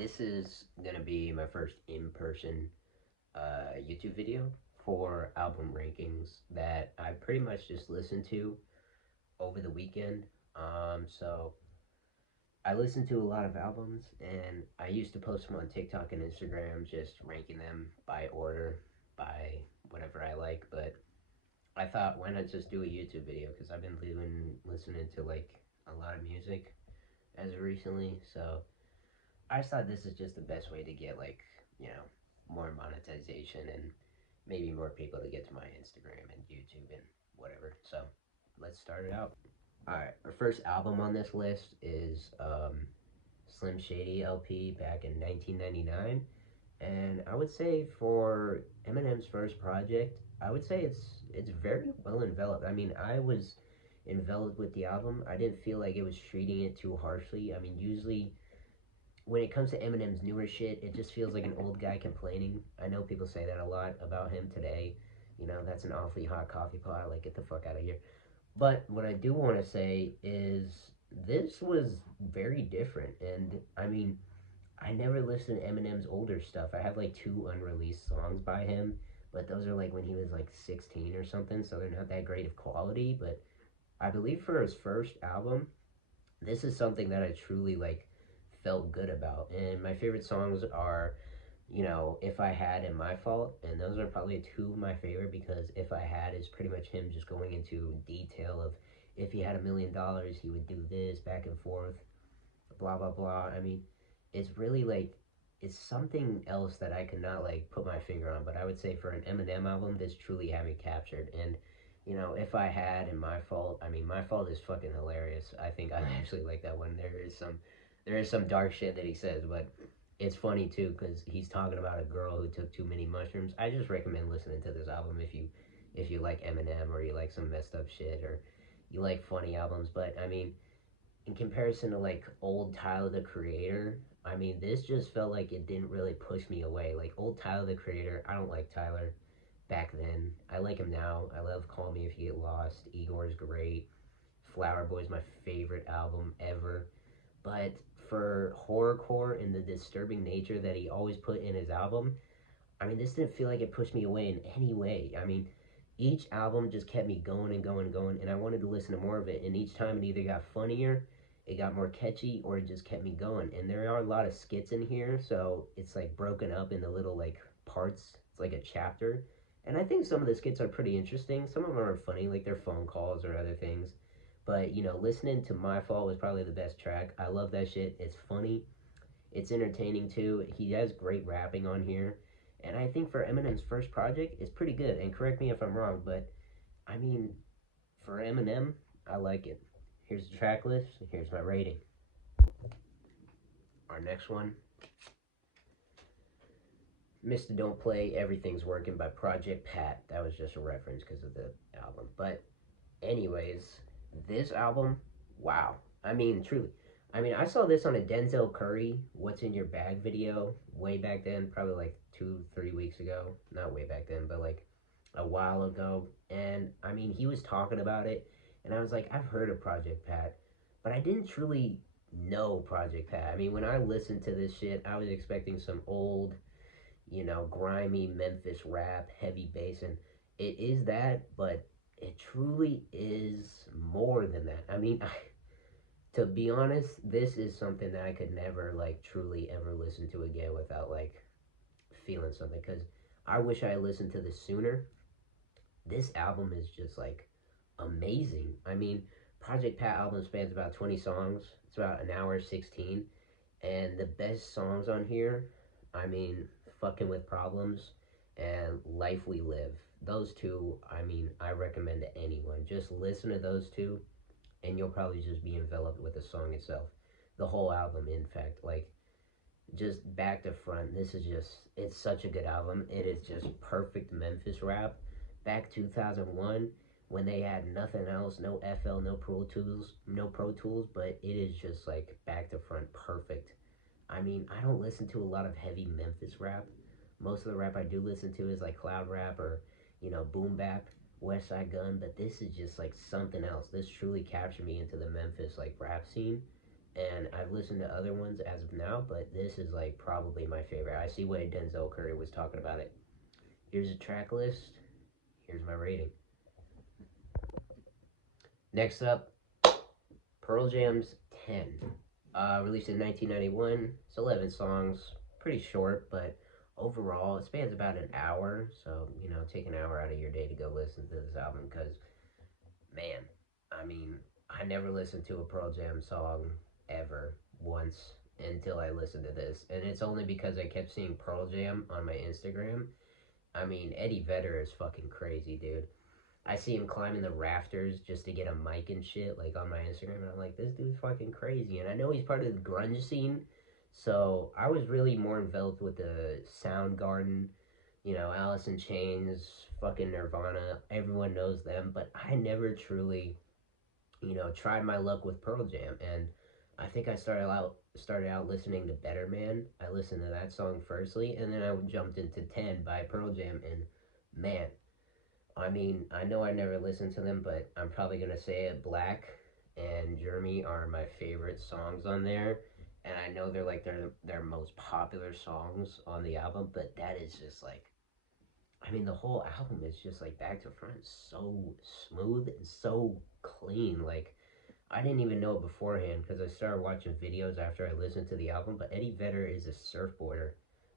This is gonna be my first in-person YouTube video for album rankings that I pretty much just listened to over the weekend. So I listened to a lot of albums, and I used to post them on TikTok and Instagram, just ranking them by order, by whatever I like. But I thought, why not just do a YouTube video? Because I've been listening to like a lot of music as of recently, so I just thought this is just the best way to get like, more monetization and maybe more people to get to my Instagram and YouTube and whatever. So let's start it out. Alright, our first album on this list is Slim Shady LP back in 1999. And I would say for Eminem's first project, I would say it's very well enveloped. I mean, I was enveloped with the album. I didn't feel like it was treating it too harshly. I mean, usually when it comes to Eminem's newer shit, it just feels like an old guy complaining. I know people say that a lot about him today. That's an awfully hot coffee pot. Like, get the fuck out of here. But what I do want to say is this was very different. And I mean, I never listened to Eminem's older stuff. I have like two unreleased songs by him, but those are like when he was like 16 or something, so they're not that great of quality. But I believe for his first album, this is something that I truly like felt good about. And my favorite songs are, If I Had and My Fault. And those are probably two of my favorite because If I Had is pretty much him just going into detail of if he had $1 million, he would do this back and forth, blah, blah, blah. I mean, it's really like, it's something else that I could not like put my finger on. But I would say for an Eminem album, this truly had me captured. And If I Had and My Fault, I mean, My Fault is fucking hilarious. I think I actually like that one. There is some dark shit that he says, but it's funny too because he's talking about a girl who took too many mushrooms. I just recommend listening to this album if you like Eminem or you like some messed up shit or you like funny albums. But I mean, in comparison to like old Tyler the Creator, I mean, this just felt like it didn't really push me away. Like old Tyler the Creator, I don't like Tyler back then. I like him now. I love Call Me If You Get Lost. Igor's great. Flower Boy's my favorite album ever. But for horrorcore and the disturbing nature that he always put in his album, I mean, this didn't feel like it pushed me away in any way. I mean, each album just kept me going and going and going, and I wanted to listen to more of it. And each time it either got funnier, it got more catchy, or it just kept me going. And there are a lot of skits in here, so it's like broken up into little like parts. It's like a chapter. And I think some of the skits are pretty interesting. Some of them are funny, like their phone calls or other things. But listening to My Fault was probably the best track. I love that shit. It's funny. It's entertaining too. He has great rapping on here. And I think for Eminem's first project, it's pretty good. And correct me if I'm wrong, but I mean, for Eminem, I like it. Here's the track list. Here's my rating. Our next one, Mr. Don't Play Everything's Working by Project Pat. That was just a reference because of the album. But, anyways, this album, wow. I mean, truly. I mean, I saw this on a Denzel Curry What's in Your Bag video way back then, probably like 2, 3 weeks ago. Not way back then, but like a while ago. And I mean, he was talking about it, and I was like, I've heard of Project Pat, but I didn't truly know Project Pat. I mean, when I listened to this shit, I was expecting some old, grimy Memphis rap, heavy bass, and it is that, but it truly is more than that. I mean, to be honest, this is something that I could never like truly ever listen to again without like feeling something. Because I wish I listened to this sooner. This album is just like amazing. I mean, Project Pat album spans about 20 songs. It's about an hour 16, and the best songs on here, I mean, Fucking with Problems and Life We Live. Those two, I mean, I recommend to anyone. Just listen to those two, and you'll probably just be enveloped with the song itself. The whole album, in fact, like just back to front, this is just, it's such a good album. It is just perfect Memphis rap. Back 2001, when they had nothing else, no FL, no Pro Tools, but it is just like back to front perfect. I mean, I don't listen to a lot of heavy Memphis rap. Most of the rap I do listen to is like cloud rap or, boom bap, West Side Gun, but this is just like something else. This truly captured me into the Memphis like rap scene. and I've listened to other ones as of now, but this is like probably my favorite. I see why Denzel Curry was talking about it. Here's a track list. Here's my rating. Next up, Pearl Jam's 10. Released in 1991. It's 11 songs. Pretty short, but overall, it spans about an hour. So, take an hour out of your day to go listen to this album because, man, I mean, I never listened to a Pearl Jam song ever once until I listened to this. And it's only because I kept seeing Pearl Jam on my Instagram. I mean, Eddie Vedder is fucking crazy, dude. I see him climbing the rafters just to get a mic and shit, like on my Instagram, and I'm like, this dude's fucking crazy. And I know he's part of the grunge scene, so I was really more enveloped with the Soundgarden, Alice in Chains, fucking Nirvana. Everyone knows them, but I never truly, tried my luck with Pearl Jam. And I think I started out listening to Better Man. I listened to that song firstly, and then I jumped into 10 by Pearl Jam, and man, I mean, I know I never listened to them, but I'm probably gonna say it. Black and Jeremy are my favorite songs on there, and I know they're like their most popular songs on the album. But that is just like, I mean, the whole album is just like back to front, so smooth and so clean. Like I didn't even know it beforehand because I started watching videos after I listened to the album. But Eddie Vedder is a surfboarder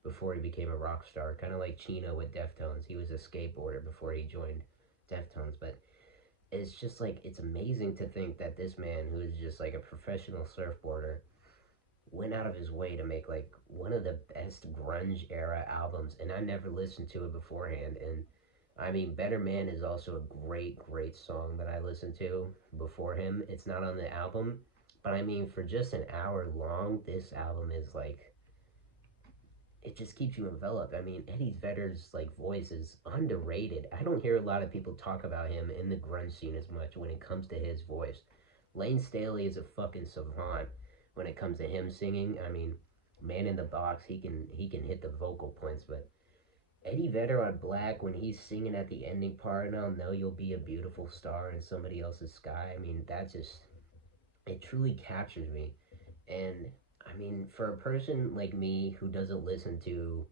before he became a rock star, kind of like Chino with Deftones. He was a skateboarder before he joined Deftones. But it's just like, it's amazing to think that this man, who is just like a professional surfboarder, went out of his way to make like one of the best grunge era albums. And I never listened to it beforehand. And I mean, Better Man is also a great, great song that I listened to before him. It's not on the album, but I mean, for just an hour long, this album is like, it just keeps you enveloped. I mean, Eddie Vedder's like voice is underrated. I don't hear a lot of people talk about him in the grunge scene as much when it comes to his voice. Lane Staley is a fucking savant when it comes to him singing. I mean, man in the box, he can hit the vocal points, but Eddie Vedder on Black, when he's singing at the ending part, and I'll know you'll be a beautiful star in somebody else's sky. I mean, that just, it truly captures me. And I mean, for a person like me who doesn't listen to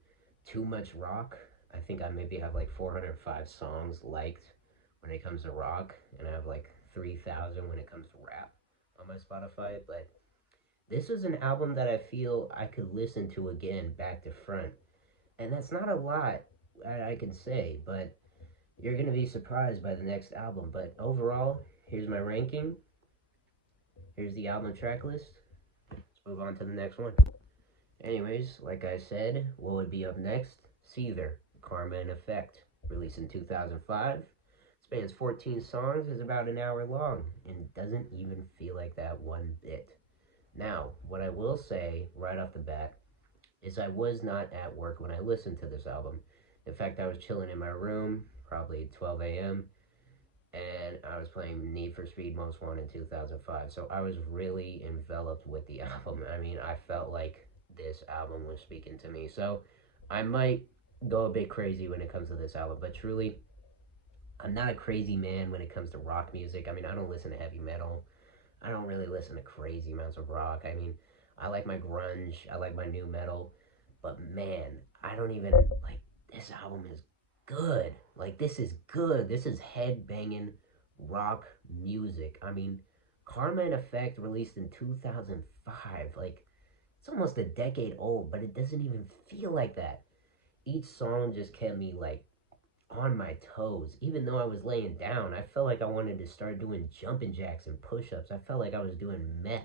too much rock, I think I maybe have like 405 songs liked when it comes to rock, and I have like 3,000 when it comes to rap on my Spotify. But this is an album that I feel I could listen to again back to front. And that's not a lot I can say, but you're going to be surprised by the next album. But overall, here's my ranking. Here's the album track list. Let's move on to the next one. Anyways, like I said, what would be up next? Seether, Karma and Effect, released in 2005. Spans 14 songs, is about an hour long, and doesn't even feel like that one bit. Now, what I will say right off the bat is I was not at work when I listened to this album. In fact, I was chilling in my room, probably 12 a.m., and I was playing Need for Speed Most Wanted 2005. So I was really enveloped with the album. I mean, I felt like this album was speaking to me. So I might go a bit crazy when it comes to this album, but truly, I'm not a crazy man when it comes to rock music. I mean, I don't listen to heavy metal. I don't really listen to crazy amounts of rock. I mean, I like my grunge, I like my new metal, but man, I don't even like, this album is good. Like, this is good. This is head banging rock music. I mean, Karma and Effect released in 2005. Like, it's almost a decade old, but it doesn't even feel like that. Each song just kept me like on my toes. Even though I was laying down, I felt like I wanted to start doing jumping jacks and push ups. I felt like I was doing meth.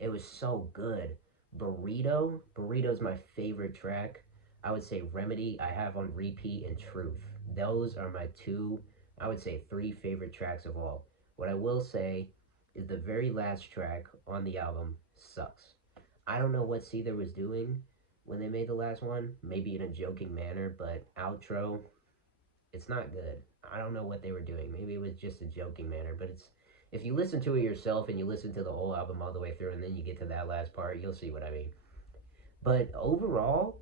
It was so good. Burrito's my favorite track. I would say Remedy, I have on repeat, and Truth. Those are my two, I would say three favorite tracks of all. What I will say is the very last track on the album sucks. I don't know what Seether was doing when they made the last one, maybe in a joking manner, but outro, it's not good. I don't know what they were doing. Maybe it was just a joking manner, but it's, if you listen to it yourself and you listen to the whole album all the way through and then you get to that last part, you'll see what I mean. But overall,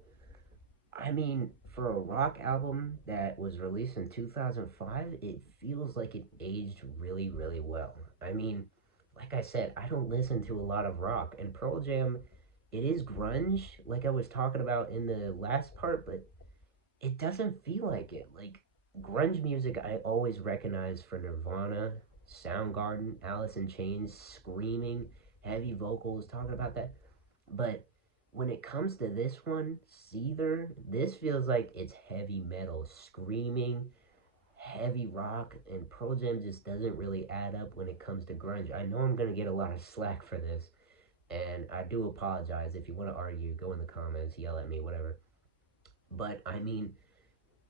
I mean, for a rock album that was released in 2005, it feels like it aged really, really well. I mean, like I said, I don't listen to a lot of rock, and Pearl Jam, it is grunge, like I was talking about in the last part, but it doesn't feel like it. Like grunge music, I always recognize for Nirvana, Soundgarden, Alice in Chains, screaming, heavy vocals, talking about that. But when it comes to this one, Seether, this feels like it's heavy metal, screaming, heavy rock, and Pearl Jam just doesn't really add up when it comes to grunge. I know I'm gonna get a lot of slack for this, and I do apologize. If you want to argue, go in the comments, yell at me, whatever. But I mean,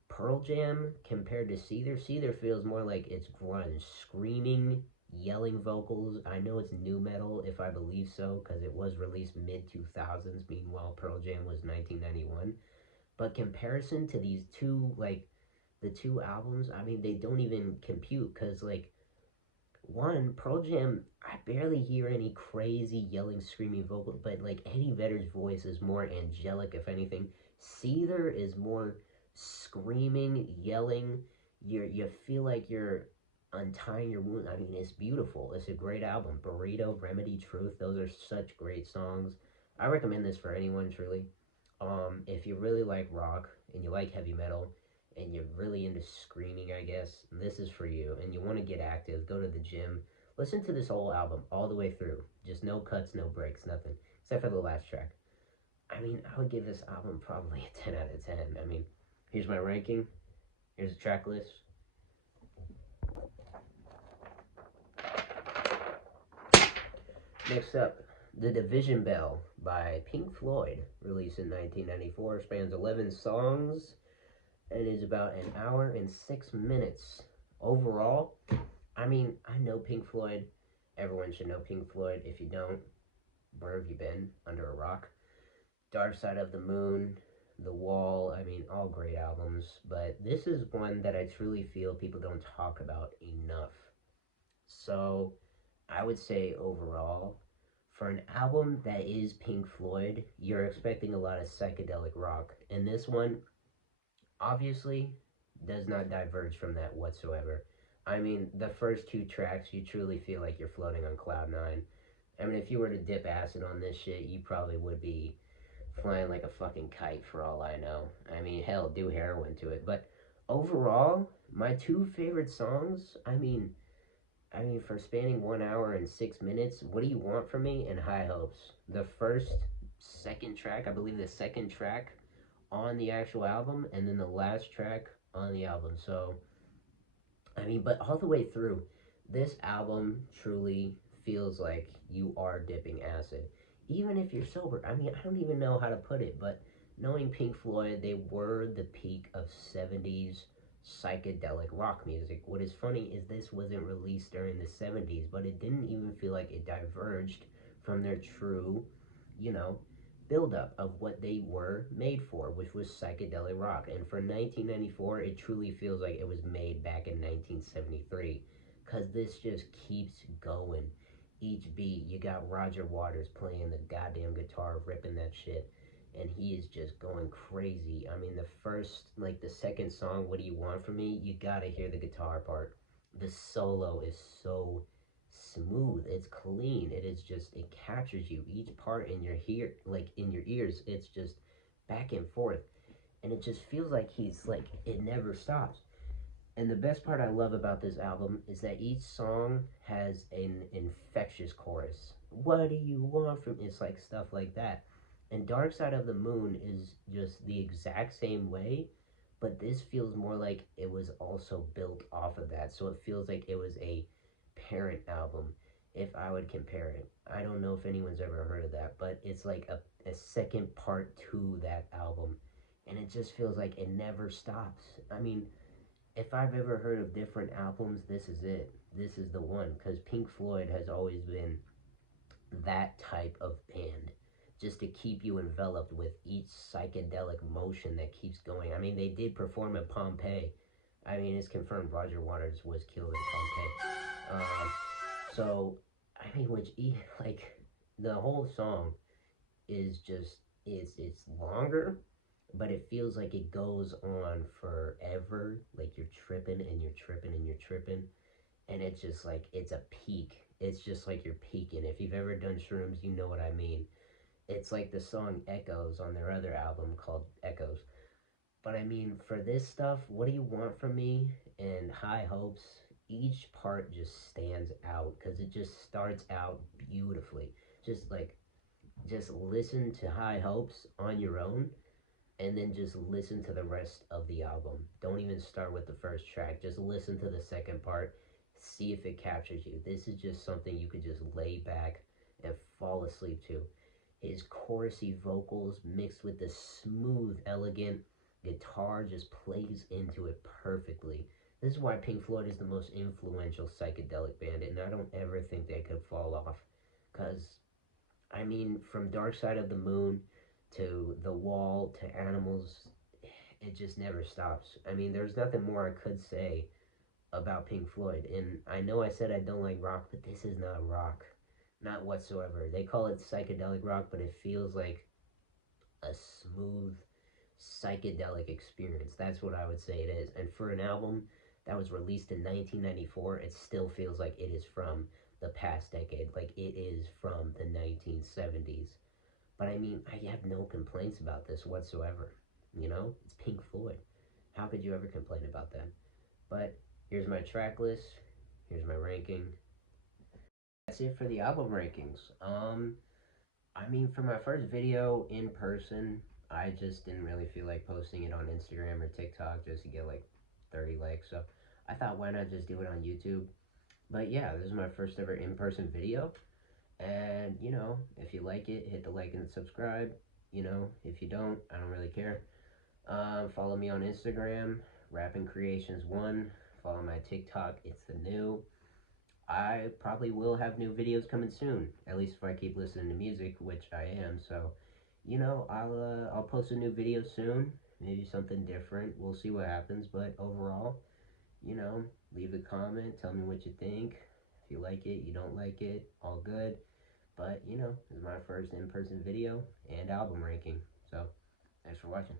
Pearl Jam compared to Seether, Seether feels more like it's grunge, screaming, yelling vocals. I know it's new metal, if I believe so, because it was released mid 2000s. Meanwhile, Pearl Jam was 1991. But comparison to these two, like the two albums, I mean, they don't even compute because, like, one, Pearl Jam, I barely hear any crazy yelling, screaming vocal, but like Eddie Vedder's voice is more angelic, if anything. Seether is more screaming, yelling. You feel like you're untying your wound. I mean, it's beautiful. It's a great album. Burrito, Remedy, Truth, those are such great songs. I recommend this for anyone, truly. If you really like rock and you like heavy metal, and you're really into screaming, I guess, this is for you. And you want to get active, go to the gym, listen to this whole album all the way through. Just no cuts, no breaks, nothing, except for the last track. I mean, I would give this album probably a 10 out of 10. I mean, here's my ranking. Here's the track list. Next up, The Division Bell by Pink Floyd, released in 1994, spans 11 songs, and is about an hour and 6 minutes. Overall, I mean, I know Pink Floyd. Everyone should know Pink Floyd. If you don't, where have you been? Under a rock? Dark Side of the Moon, The Wall, I mean, all great albums. But this is one that I truly feel people don't talk about enough. So, I would say overall, for an album that is Pink Floyd, you're expecting a lot of psychedelic rock. And this one, obviously, does not diverge from that whatsoever. I mean, the first two tracks, you truly feel like you're floating on cloud nine. I mean, if you were to dip acid on this shit, you probably would be flying like a fucking kite for all I know. I mean, hell, do heroin to it. But overall, my two favorite songs, I mean, for spanning 1 hour and 6 minutes, What Do You Want From Me and High Hopes. The second track, I believe the second track on the actual album, and then the last track on the album. So, I mean, but all the way through, this album truly feels like you are dipping acid. Even if you're sober. I mean, I don't even know how to put it, but knowing Pink Floyd, they were the peak of 70s psychedelic rock music. What is funny is this wasn't released during the 70s, but it didn't even feel like it diverged from their true, you know, buildup of what they were made for, which was psychedelic rock. And for 1994, it truly feels like it was made back in 1973, because this just keeps going. Each beat, you got Roger Waters playing the goddamn guitar, ripping that shit, and he is just going crazy. I mean, the second song, What Do You Want From Me, you gotta hear the guitar part. The solo is so smooth, it's clean, it captures you. Each part in your in your ears, it's just back and forth, and it just feels like it never stops. And the best part I love about this album is that each song has an infectious chorus. What do you want from, it's like stuff like that. And Dark Side of the Moon is just the exact same way, but this feels more like it was also built off of that. So it feels like it was a parent album, if I would compare it. I don't know if anyone's ever heard of that, but it's like a second part to that album. And it just feels like it never stops. I mean, if I've ever heard of different albums, this is it. This is the one. Because Pink Floyd has always been that type of band. Just to keep you enveloped with each psychedelic motion that keeps going. I mean, they did perform in Pompeii. I mean, it's confirmed Roger Waters was killed in Pompeii. So, I mean, like, the whole song is just, it's longer, but it feels like it goes on forever. Like you're tripping and you're tripping and you're tripping, and it's just like it's a peak. it's just like you're peaking. If you've ever done shrooms, you know what I mean. It's like the song Echoes on their other album called Echoes. But I mean, for this stuff, what do you want from me? And High Hopes, each part just stands out because it just starts out beautifully. Just like, just listen to High Hopes on your own and then just listen to the rest of the album. Don't even start with the first track. Just listen to the second part. See if it captures you. This is just something you could just lay back and fall asleep to. His chorusy vocals mixed with the smooth, elegant guitar just plays into it perfectly. This is why Pink Floyd is the most influential psychedelic band, and I don't ever think they could fall off. Because, I mean, from Dark Side of the Moon to The Wall to Animals, it just never stops. I mean, there's nothing more I could say about Pink Floyd. And I know I said I don't like rock, but this is not rock. Not whatsoever. They call it psychedelic rock, but it feels like a smooth psychedelic experience. That's what I would say it is. And for an album that was released in 1994, it still feels like it is from the past decade, like it is from the 1970s. But I mean, I have no complaints about this whatsoever. You know, it's Pink Floyd. How could you ever complain about that? But here's my track list. Here's my ranking. That's it for the album rankings. I mean, for my first video in person, I just didn't really feel like posting it on Instagram or TikTok just to get like 30 likes. So I thought, why not just do it on YouTube? But yeah, this is my first ever in person video. And, you know, if you like it, hit the like and subscribe. You know, if you don't, I don't really care. Follow me on Instagram, Rapping Creations 1. Follow my TikTok, It's the New. I probably will have new videos coming soon. At least if I keep listening to music, which I am. So, you know, I'll post a new video soon. Maybe something different. We'll see what happens. But overall, you know, leave a comment. Tell me what you think. If you like it, you don't like it, all good. But you know, this is my first in-person video and album ranking. So, thanks for watching.